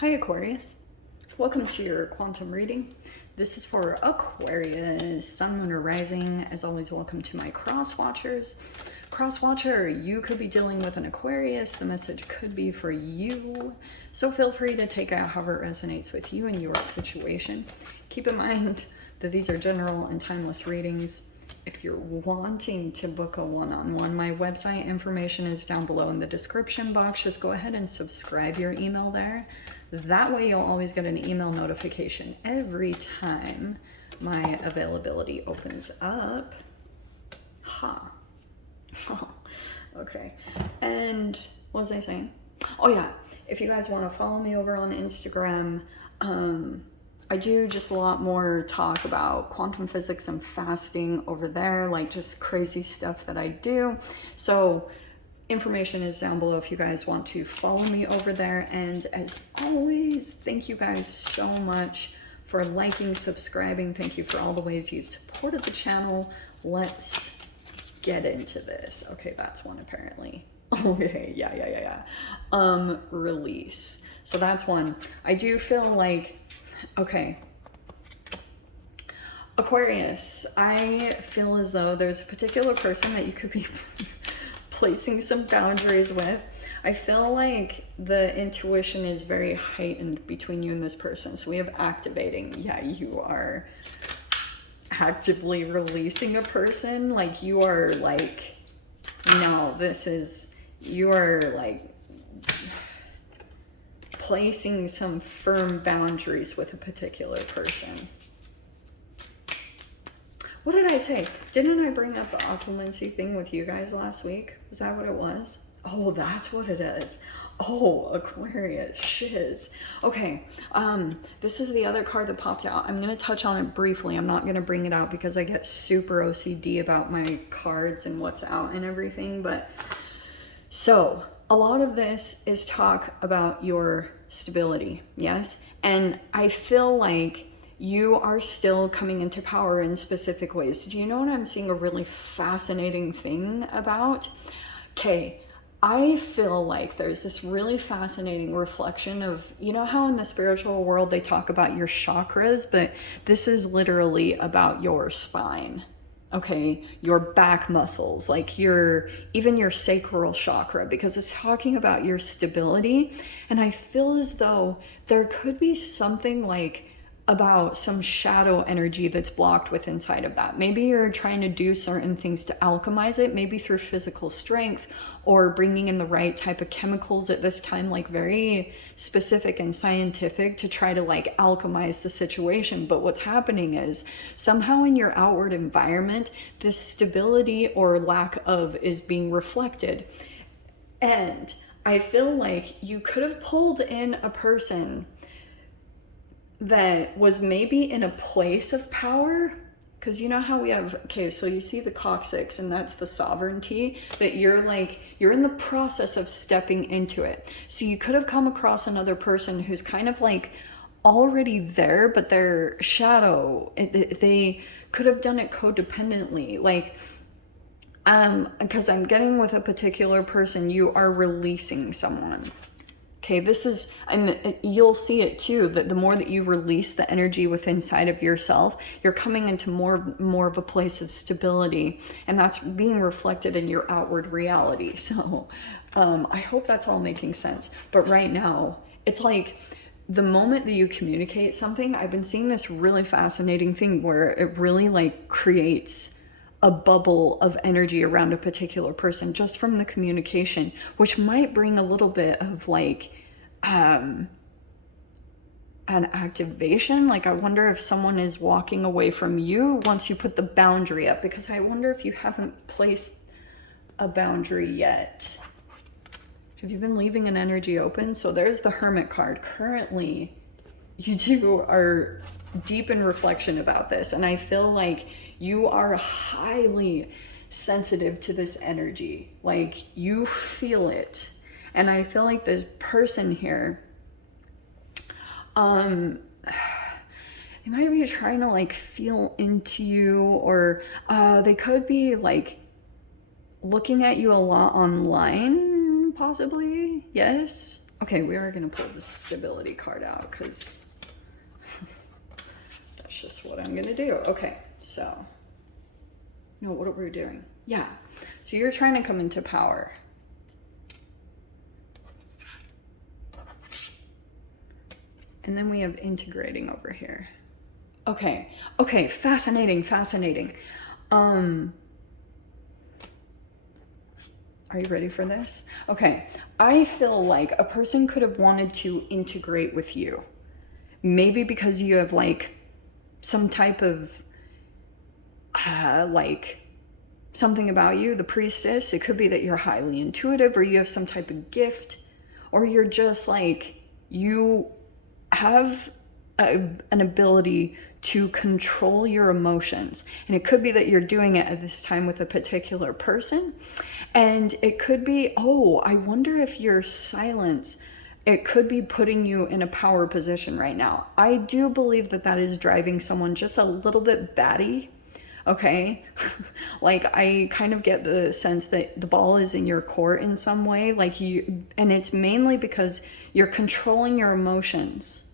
Hi Aquarius, welcome to your quantum reading. This is for Aquarius, Sun, Moon, or Rising. As always, welcome to my cross watchers. Cross watcher, you could be dealing with an Aquarius. The message could be for you. So feel free to take out however it resonates with you and your situation. Keep in mind that these are general and timeless readings. If you're wanting to book a one-on-one, my website information is down below in the description box. Just go ahead and subscribe your email there. That way you'll always get an email notification every time my availability opens up. Ha. Okay. And what was I saying? Oh yeah, if you guys want to follow me over on Instagram, I do just a lot more talk about quantum physics and fasting over there, like just crazy stuff that I do. So information is down below if you guys want to follow me over there. And as always, thank you guys so much for liking, subscribing. Thank you for all the ways you've supported the channel. Let's get into this. Okay, that's one apparently. Okay, yeah. Release. So that's one. I do feel like, okay, Aquarius, I feel as though there's a particular person that you could be placing some boundaries with. I feel like the intuition is very heightened between you and this person. So we have activating. Yeah, you are actively releasing a person. Like you are like, no, this is, you are like placing some firm boundaries with a particular person. What did I say? Didn't I bring up the Occlumency thing with you guys last week? Was that what it was? Oh, that's what it is. Oh, Aquarius, shiz. Okay, this is the other card that popped out. I'm gonna touch on it briefly. I'm not gonna bring it out because I get super OCD about my cards and what's out and everything, but so a lot of this is talk about your stability, yes? And I feel like you are still coming into power in specific ways. Do you know what I'm seeing a really fascinating thing about? Okay, I feel like there's this really fascinating reflection of, you know how in the spiritual world they talk about your chakras, but this is literally about your spine. Okay, your back muscles, like even your sacral chakra, because it's talking about your stability. And I feel as though there could be something like about some shadow energy that's blocked with inside of that. Maybe you're trying to do certain things to alchemize it, maybe through physical strength or bringing in the right type of chemicals at this time, like very specific and scientific to try to like alchemize the situation. But what's happening is somehow in your outward environment, this stability or lack of is being reflected. And I feel like you could have pulled in a person that was maybe in a place of power, because you know how we have, okay, so you see the coccyx and that's the sovereignty, that you're in the process of stepping into it. So you could have come across another person who's kind of like already there, but their shadow, they could have done it codependently, like because I'm getting with a particular person, you are releasing someone. Okay, this is, and you'll see it too, that the more that you release the energy within inside of yourself, you're coming into more of a place of stability, and that's being reflected in your outward reality. So I hope that's all making sense. But right now, it's like the moment that you communicate something, I've been seeing this really fascinating thing where it really like creates a bubble of energy around a particular person just from the communication, which might bring a little bit of like an activation. Like I wonder if someone is walking away from you once you put the boundary up, because I wonder if you haven't placed a boundary yet. Have you been leaving an energy open? So there's the Hermit card. Currently, you two are deep in reflection about this, and I feel like you are highly sensitive to this energy. Like you feel it. And I feel like this person here, they might be trying to like feel into you, or they could be like looking at you a lot online, possibly. Yes. Okay, we are going to pull the stability card out because that's just what I'm going to do. Okay, so, no, what are we doing? Yeah, so you're trying to come into power. And then we have integrating over here. Okay, okay, fascinating, fascinating. Are you ready for this? Okay, I feel like a person could have wanted to integrate with you. Maybe because you have like some type of like something about you, the priestess. It could be that you're highly intuitive, or you have some type of gift, or you're just like, you have an ability to control your emotions. And it could be that you're doing it at this time with a particular person. And it could be, oh, I wonder if your silence, it could be putting you in a power position right now. I do believe that that is driving someone just a little bit batty. Okay. Like, I kind of get the sense that the ball is in your court in some way. Like you, and it's mainly because you're controlling your emotions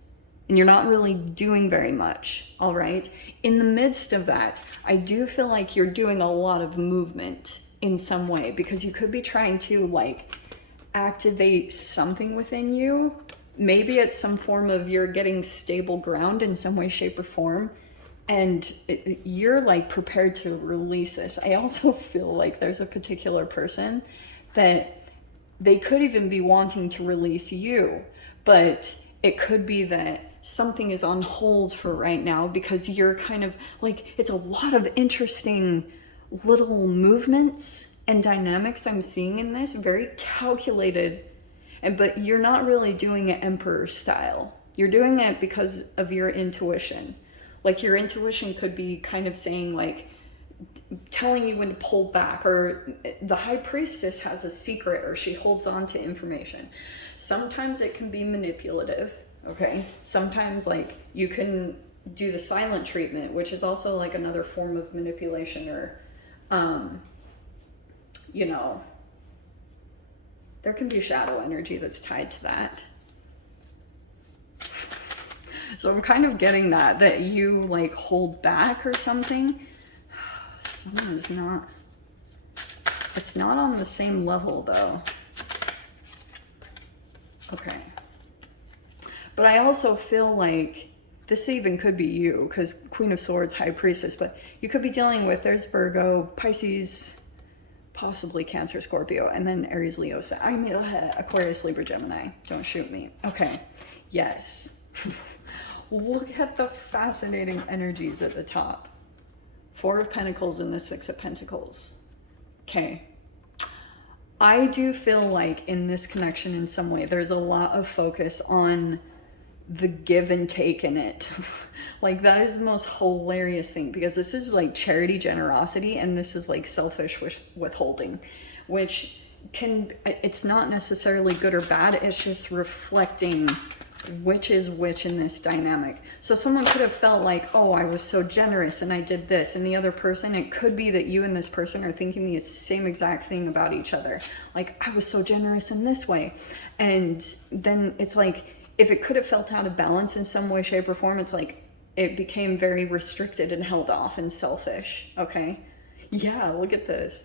and you're not really doing very much. All right. In the midst of that, I do feel like you're doing a lot of movement in some way, because you could be trying to like activate something within you. Maybe it's some form of you're getting stable ground in some way, shape, or form. And you're like prepared to release this. I also feel like there's a particular person that they could even be wanting to release you, but it could be that something is on hold for right now because you're kind of like, it's a lot of interesting little movements and dynamics I'm seeing in this, very calculated, but you're not really doing it emperor style. You're doing it because of your intuition. Like, your intuition could be kind of saying, like, telling you when to pull back, or the high priestess has a secret, or she holds on to information. Sometimes it can be manipulative, okay? Sometimes, like, you can do the silent treatment, which is also like another form of manipulation, or, you know, there can be shadow energy that's tied to that. So I'm kind of getting that you like hold back or something. Someone is not, it's not on the same level though. Okay. But I also feel like this even could be you, because Queen of Swords, High Priestess, but you could be dealing with, there's Virgo, Pisces, possibly Cancer, Scorpio, and then Aries, Leo, Aquarius, Libra, Gemini. Don't shoot me. Okay. Yes. Look at the fascinating energies at the top. Four of Pentacles and the Six of Pentacles. Okay. I do feel like in this connection in some way, there's a lot of focus on the give and take in it. Like, that is the most hilarious thing, because this is like charity, generosity, and this is like selfish withholding, which can, it's not necessarily good or bad. It's just reflecting which is which in this dynamic. So someone could have felt like, oh, I was so generous and I did this, and the other person, it could be that you and this person are thinking the same exact thing about each other. Like, I was so generous in this way. And then it's like, if it could have felt out of balance in some way, shape, or form, it's like it became very restricted and held off and selfish. Okay. Yeah, look at this.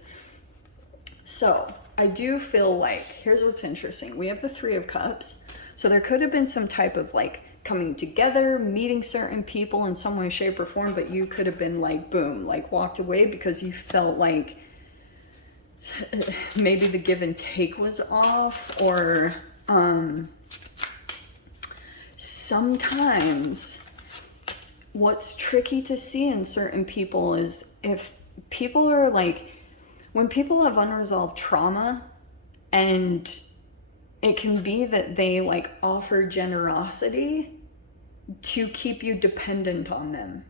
So I do feel like, here's what's interesting. We have the Three of Cups. So there could have been some type of like coming together, meeting certain people in some way, shape, or form, but you could have been like, boom, like walked away because you felt like maybe the give and take was off, or sometimes what's tricky to see in certain people is if people are like, when people have unresolved trauma, and it can be that they like offer generosity to keep you dependent on them.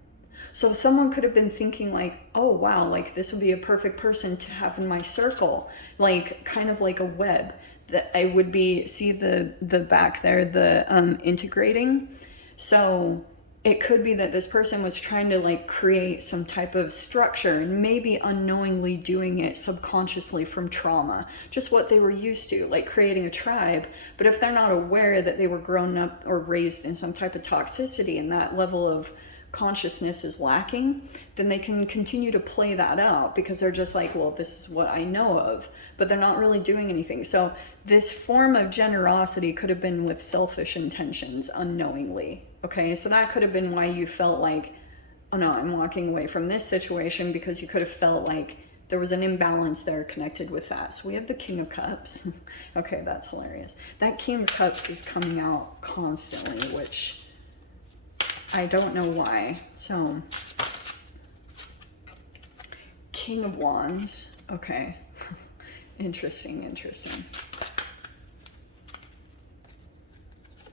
So someone could have been thinking like, oh wow, like this would be a perfect person to have in my circle, like kind of like a web. That I would be, see the back there, the integrating. So it could be that this person was trying to like create some type of structure and maybe unknowingly doing it subconsciously from trauma, just what they were used to, like creating a tribe. But if they're not aware that they were grown up or raised in some type of toxicity and that level of consciousness is lacking, then they can continue to play that out because they're just like, well, this is what I know of, but they're not really doing anything. So this form of generosity could have been with selfish intentions unknowingly. Okay, so that could have been why you felt like, oh no, I'm walking away from this situation, because you could have felt like there was an imbalance there connected with that. So we have the King of Cups. Okay, that's hilarious. That King of Cups is coming out constantly, which I don't know why. So, King of Wands. Okay. Interesting, interesting.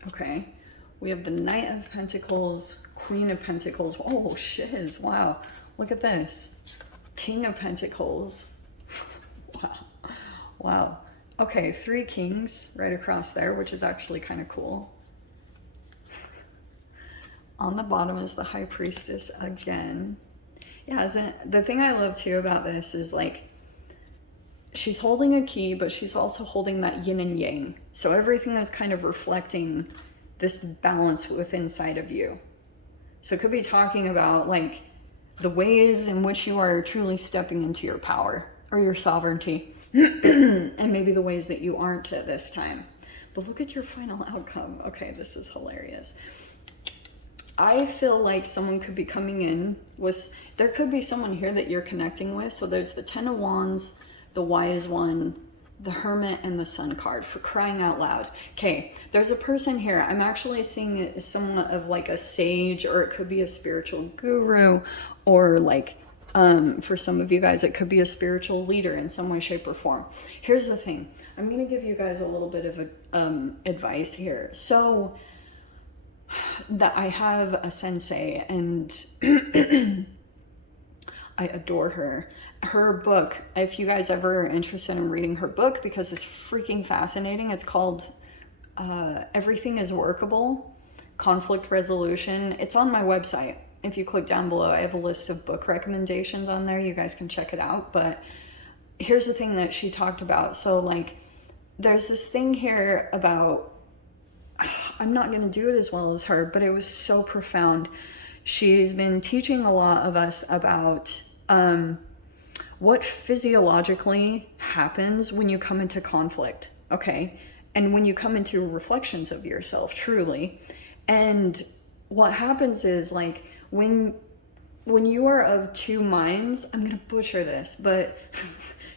Okay. We have the Knight of Pentacles, Queen of Pentacles. Oh, shiz. Wow. Look at this. King of Pentacles. Wow. Wow. Okay, 3 kings right across there, which is actually kind of cool. On the bottom is the High Priestess again. Yeah, the thing I love too about this is like, she's holding a key, but she's also holding that yin and yang. So everything is kind of reflecting this balance within inside of you. So it could be talking about like the ways in which you are truly stepping into your power or your sovereignty, and maybe the ways that you aren't at this time. But look at your final outcome. Okay, this is hilarious. I feel like someone could be coming in with, there could be someone here that you're connecting with. So there's the 10 of Wands, the Wise One, the Hermit, and the Sun card, for crying out loud. Okay, there's a person here. I'm actually seeing it as somewhat of like a sage, or it could be a spiritual guru, or like, for some of you guys, it could be a spiritual leader in some way, shape, or form. Here's the thing. I'm going to give you guys a little bit of advice here. So that I have a sensei, and I adore her. Her book, if you guys ever are interested in reading her book, because it's freaking fascinating, it's called Everything is Workable, Conflict Resolution. It's on my website. If you click down below, I have a list of book recommendations on there. You guys can check it out. But here's the thing that she talked about. So like, there's this thing here about, I'm not going to do it as well as her, but it was so profound. She's been teaching a lot of us about what physiologically happens when you come into conflict, okay? And when you come into reflections of yourself, truly. And what happens is, like, when you are of 2 minds, I'm going to butcher this, but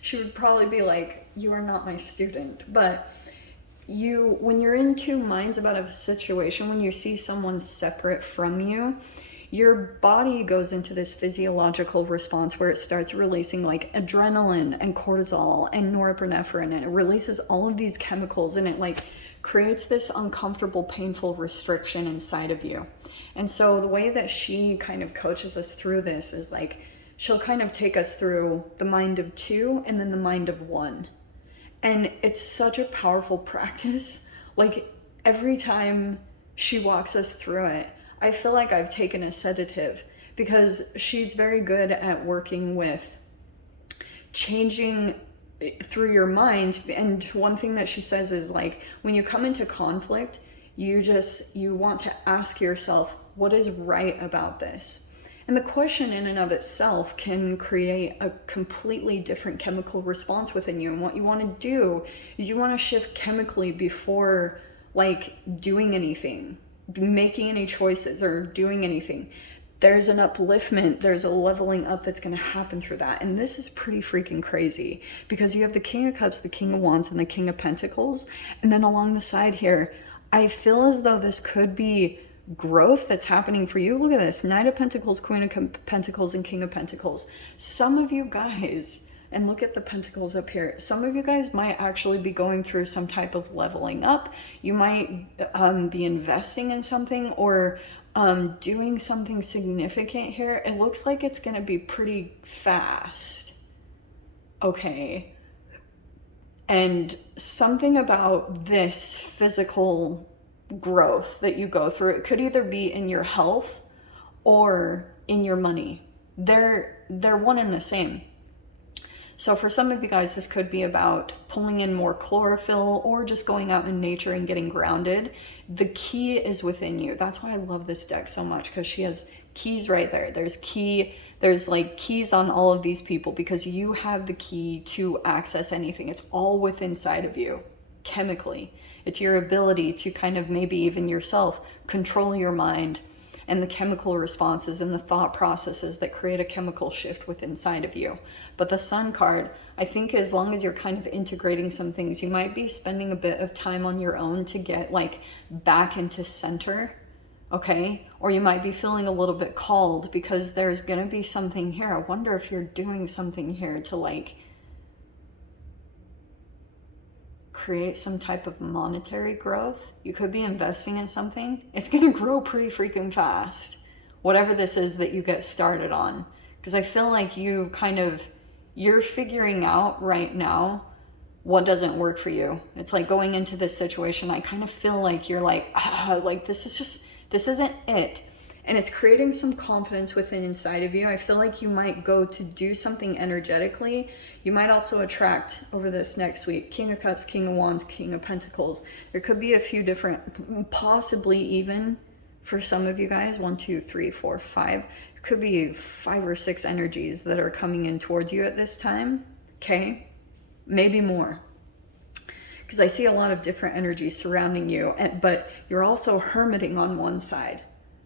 she would probably be like, you are not my student. But when you're in 2 minds about a situation, when you see someone separate from you, your body goes into this physiological response where it starts releasing like adrenaline and cortisol and norepinephrine, and it releases all of these chemicals, and it like creates this uncomfortable, painful restriction inside of you. And so the way that she kind of coaches us through this is like, she'll kind of take us through the mind of 2 and then the mind of 1. And it's such a powerful practice. Like, every time she walks us through it, I feel like I've taken a sedative, because she's very good at working with changing through your mind. And one thing that she says is like, when you come into conflict, you want to ask yourself, what is right about this? And the question in and of itself can create a completely different chemical response within you. And what you want to do is you want to shift chemically before like doing anything, making any choices or doing anything. There's an upliftment, there's a leveling up that's going to happen through that. And this is pretty freaking crazy, because you have the King of Cups, the King of Wands, and the King of Pentacles. And then along the side here, I feel as though this could be growth that's happening for you. Look at this, Knight of Pentacles, Queen of Pentacles, and King of Pentacles. Some of you guys, and look at the pentacles up here, some of you guys might actually be going through some type of leveling up. You might be investing in something, or doing something significant here. It looks like it's going to be pretty fast. Okay. And something about this physical growth that you go through. It could either be in your health or in your money. They're one and the same. So for some of you guys, this could be about pulling in more chlorophyll or just going out in nature and getting grounded. The key is within you. That's why I love this deck so much, because she has keys right there. There's like keys on all of these people, because you have the key to access anything. It's all within inside of you, chemically. It's your ability to kind of, maybe even yourself, control your mind and the chemical responses and the thought processes that create a chemical shift within inside of you. But the Sun card, I think as long as you're kind of integrating some things, you might be spending a bit of time on your own to get like back into center, okay? Or you might be feeling a little bit called, because there's gonna be something here. I wonder if you're doing something here to like create some type of monetary growth. You could be investing in something. It's gonna grow pretty freaking fast, whatever this is that you get started on. Because I feel like you're figuring out right now what doesn't work for you. It's like going into this situation, I kind of feel like you're like, like this isn't it. And it's creating some confidence within inside of you. I feel like you might go to do something energetically. You might also attract over this next week, King of Cups, King of Wands, King of Pentacles. There could be a few different, possibly even for some of you guys, 1, 2, 3, 4, 5. It could be 5 or 6 energies that are coming in towards you at this time, okay? Maybe more. Because I see a lot of different energies surrounding you, but you're also hermiting on one side.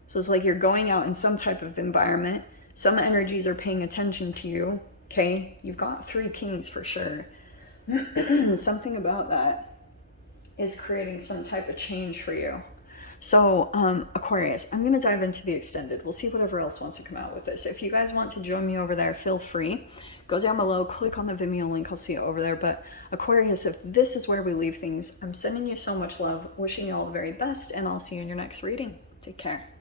So it's like you're going out in some type of environment. Some energies are paying attention to you, okay? You've got 3 kings for sure. Something about that is creating some type of change for you. So Aquarius, I'm going to dive into the extended. We'll see whatever else wants to come out with this. If you guys want to join me over there, feel free. Go down below, click on the Vimeo link. I'll see you over there. But Aquarius, if this is where we leave things, I'm sending you so much love, wishing you all the very best, and I'll see you in your next reading. Take care.